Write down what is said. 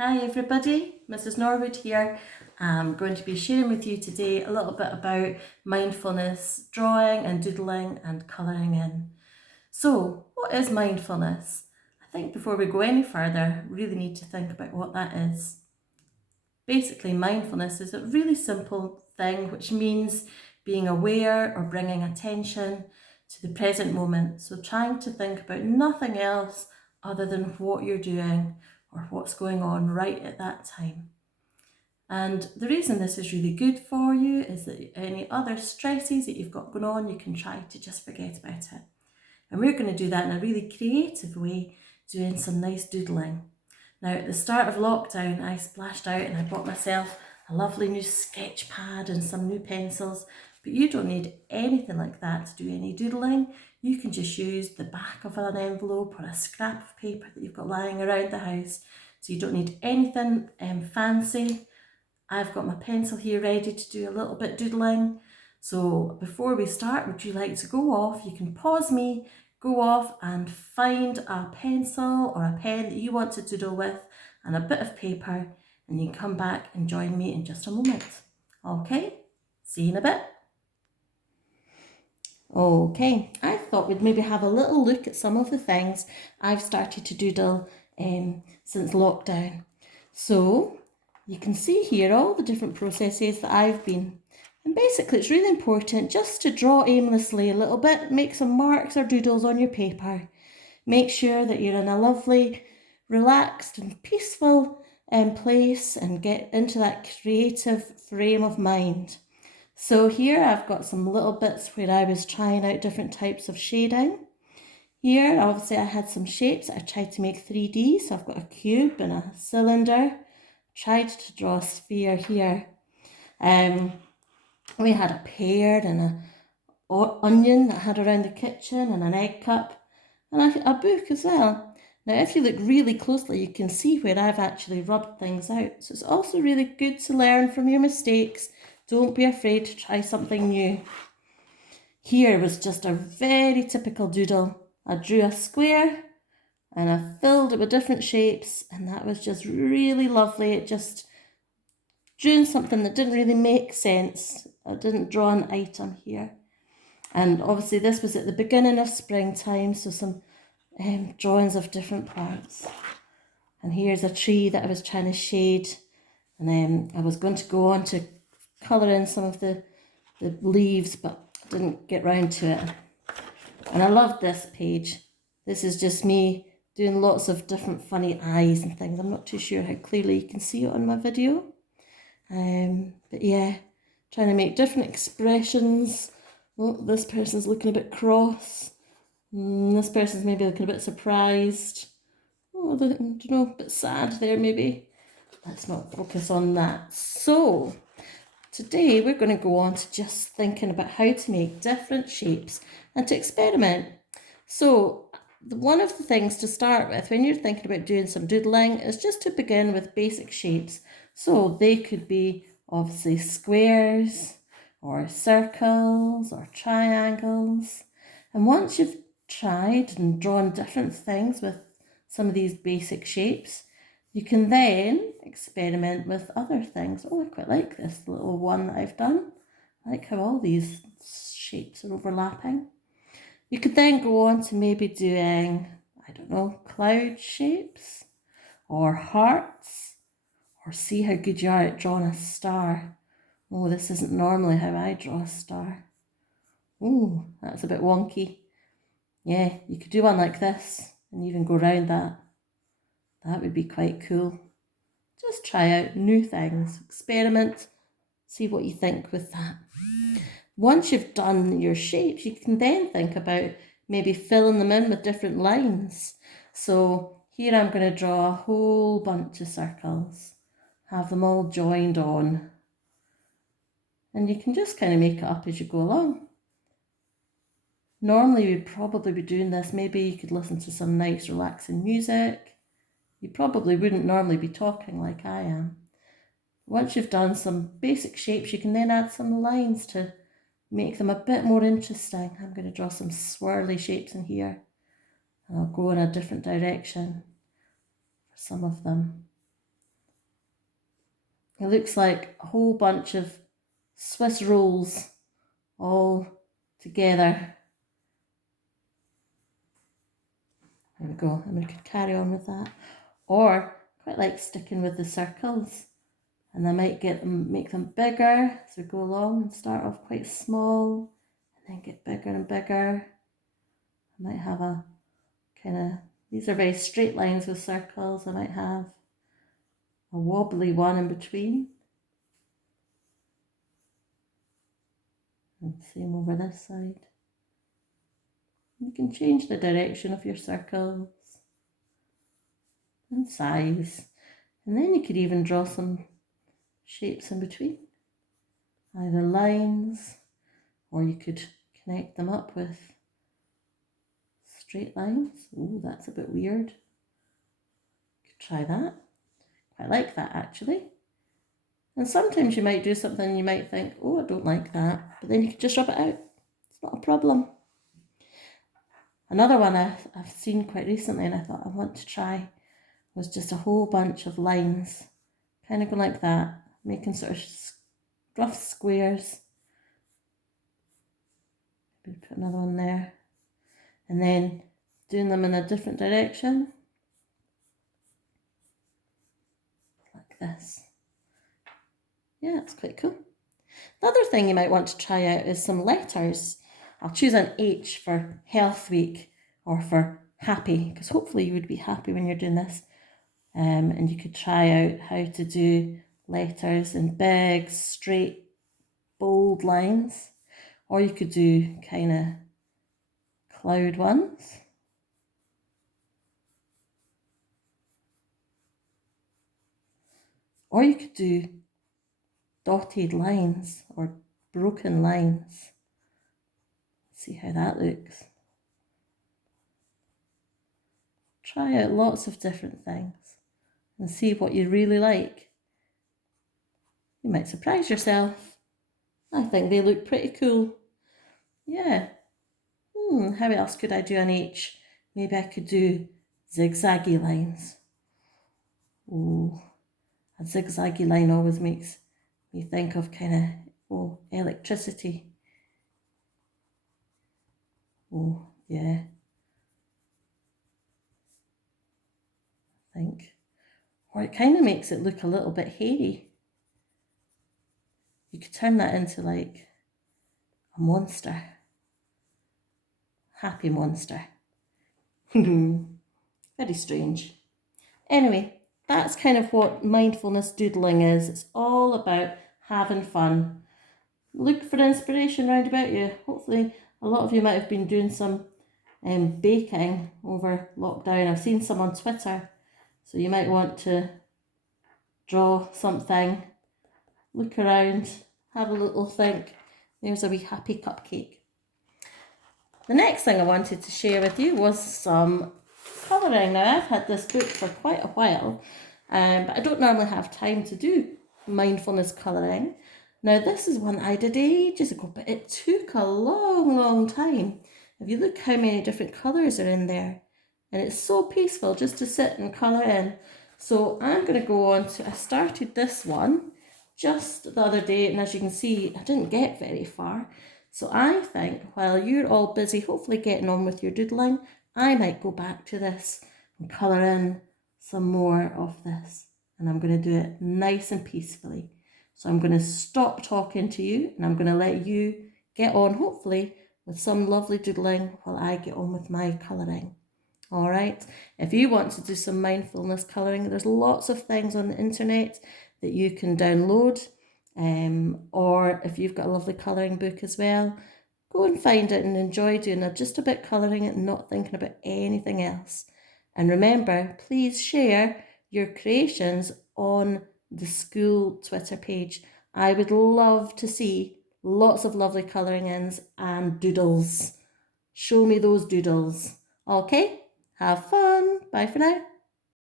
Hi everybody, Mrs. Norwood here. I'm going to be sharing with you today a little bit about mindfulness, drawing and doodling and colouring in. So, what is mindfulness? I think before we go any further, we really need to think about what that is. Basically, mindfulness is a really simple thing which means being aware or bringing attention to the present moment. So, trying to think about nothing else other than what you're doing or what's going on right at that time. And the reason this is really good for you is that any other stresses that you've got going on, you can try to just forget about it. And we're going to do that in a really creative way, doing some nice doodling. Now, at the start of lockdown, I splashed out and I bought myself a lovely new sketch pad and some new pencils, but you don't need anything like that to do any doodling. You can just use the back of an envelope or a scrap of paper that you've got lying around the house. So you don't need anything fancy. I've got my pencil here ready to do a little bit doodling. So before we start, would you like to go off? You can pause me, go off and find a pencil or a pen that you want to doodle with and a bit of paper, and you can come back and join me in just a moment. Okay, see you in a bit. Okay, I thought we'd maybe have a little look at some of the things I've started to doodle since lockdown. So you can see here all the different processes that I've been. And basically it's really important just to draw aimlessly a little bit, make some marks or doodles on your paper. Make sure that you're in a lovely, relaxed and peaceful place and get into that creative frame of mind. So here I've got some little bits where I was trying out different types of shading. Here, obviously I had some shapes I tried to make 3D, so I've got a cube and a cylinder. Tried to draw a sphere here. We had a pear and an onion that I had around the kitchen and an egg cup and a book as well. Now, if you look really closely, you can see where I've actually rubbed things out. So it's also really good to learn from your mistakes. Don't be afraid to try something new. Here was just a very typical doodle. I drew a square and I filled it with different shapes, and that was just really lovely. It just drew something that didn't really make sense. I didn't draw an item here. And obviously this was at the beginning of springtime, so some drawings of different plants. And here's a tree that I was trying to shade, and then I was going to go on to colour in some of the leaves, but I didn't get round to it. And I loved this page. This is just me doing lots of different funny eyes and things. I'm not too sure how clearly you can see it on my video. But yeah, trying to make different expressions. Oh, this person's looking a bit cross. This person's maybe looking a bit surprised. Oh, I don't know, a bit sad there maybe. Let's not focus on that. So, today we're going to go on to just thinking about how to make different shapes and to experiment. So, one of the things to start with when you're thinking about doing some doodling is just to begin with basic shapes. So they could be obviously squares or circles or triangles. And once you've tried and drawn different things with some of these basic shapes, you can then experiment with other things. Oh, I quite like this little one that I've done. I like how all these shapes are overlapping. You could then go on to maybe doing, I don't know, cloud shapes or hearts, or see how good you are at drawing a star. Oh, this isn't normally how I draw a star. Oh, that's a bit wonky. Yeah, you could do one like this and even go round that. That would be quite cool. Just try out new things, experiment, see what you think with that. Once you've done your shapes, you can then think about maybe filling them in with different lines. So here I'm going to draw a whole bunch of circles, have them all joined on. And you can just kind of make it up as you go along. Normally you'd probably be doing this, maybe you could listen to some nice relaxing music. You probably wouldn't normally be talking like I am. Once you've done some basic shapes, you can then add some lines to make them a bit more interesting. I'm going to draw some swirly shapes in here, and I'll go in a different direction for some of them. It looks like a whole bunch of Swiss rolls all together. There we go, and we could carry on with that. Or quite like sticking with the circles, and I might make them bigger as we go along and start off quite small and then get bigger and bigger. I might have a kind of, these are very straight lines with circles. I might have a wobbly one in between. And same over this side. You can change the direction of your circles and size. And then you could even draw some shapes in between. Either lines, or you could connect them up with straight lines. Oh, that's a bit weird. Could try that. Quite like that actually. And sometimes you might do something and you might think, oh, I don't like that. But then you could just rub it out. It's not a problem. Another one I've seen quite recently and I thought I want to try was just a whole bunch of lines. Kind of going like that. Making sort of rough squares. Maybe put another one there. And then doing them in a different direction. Like this. Yeah, it's quite cool. The other thing you might want to try out is some letters. I'll choose an H for Health Week or for happy, because hopefully you would be happy when you're doing this. And you could try out how to do letters in big, straight, bold lines. Or you could do kind of cloud ones. Or you could do dotted lines or broken lines. See how that looks. Try out lots of different things and see what you really like. You might surprise yourself. I think they look pretty cool. Yeah. How else could I do an H? Maybe I could do zigzaggy lines. Oh, a zigzaggy line always makes me think of kind of, electricity. Oh, yeah. I think. Or it kind of makes it look a little bit hairy. You could turn that into like a monster. Happy monster. Very strange. Anyway, that's kind of what mindfulness doodling is. It's all about having fun. Look for inspiration round about you. Hopefully a lot of you might have been doing some baking over lockdown. I've seen some on Twitter. So you might want to draw something, look around, have a little think. There's a wee happy cupcake. The next thing I wanted to share with you was some colouring. Now I've had this book for quite a while, but I don't normally have time to do mindfulness colouring. Now this is one I did ages ago, but it took a long time. If you look how many different colours are in there, and it's so peaceful just to sit and colour in. So I'm going to go on to, I started this one just the other day, and as you can see, I didn't get very far. So I think while you're all busy, hopefully getting on with your doodling, I might go back to this and colour in some more of this. And I'm going to do it nice and peacefully. So I'm going to stop talking to you and I'm going to let you get on, hopefully, with some lovely doodling while I get on with my colouring. All right. If you want to do some mindfulness colouring, there's lots of things on the internet that you can download. Or if you've got a lovely colouring book as well, go and find it and enjoy doing it, just a bit colouring it and not thinking about anything else. And remember, please share your creations on the school Twitter page. I would love to see lots of lovely colouring ins and doodles. Show me those doodles. Okay, have fun. Bye for now.